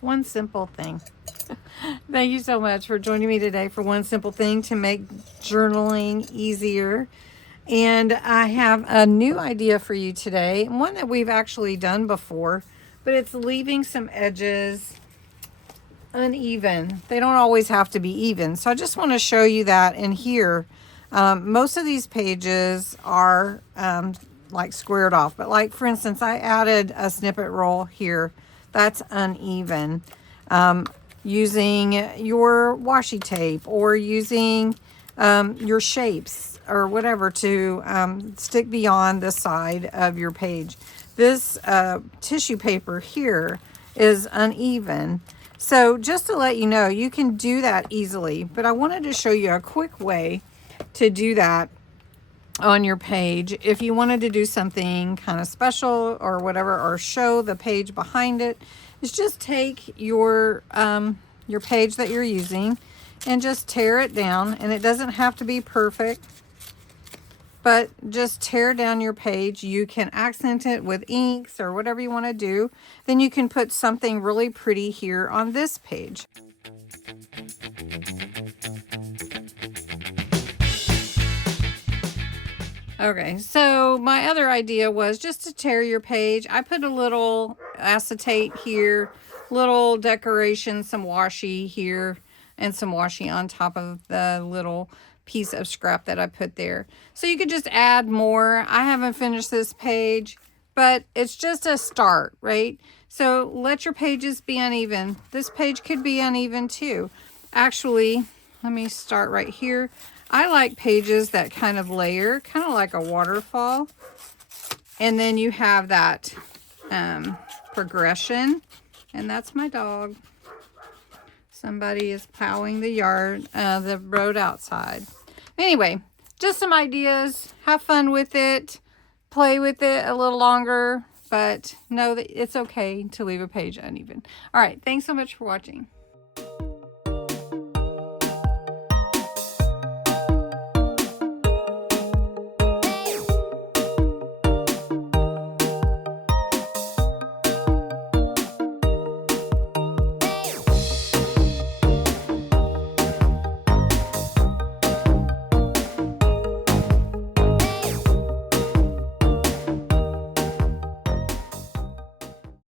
One simple thing. Thank you so much for joining me today for one simple thing to make journaling easier. And I have a new idea for you today, one that we've actually done before, but it's leaving some edges uneven. They don't always have to be even. So I just want to show you that in here. Most of these pages are like squared off, but like for instance, I added a snippet roll here. That's uneven. Using your washi tape or using your shapes or whatever to stick beyond the side of your page. This tissue paper here is uneven. So just to let you know, you can do that easily, but I wanted to show you a quick way to do that on your page. If you wanted to do something kind of special or whatever, or show the page behind it, is just take your page that you're using and just tear it down. And it doesn't have to be perfect, but just tear down your page. You can accent it with inks or whatever you want to do. Then you can put something really pretty here on this page. Okay, so my other idea was just to tear your page. I put a little acetate here, little decoration, some washi here, and some washi on top of the little piece of scrap that I put there. So you could just add more. I haven't finished this page, but it's just a start, right? So let your pages be uneven. This page could be uneven too. Actually, let me start right here. I like pages that kind of layer, kind of like a waterfall. And then you have that progression. And that's my dog. Somebody is plowing the road outside. Anyway, just some ideas. Have fun with it. Play with it a little longer. But know that it's okay to leave a page uneven. All right, thanks so much for watching.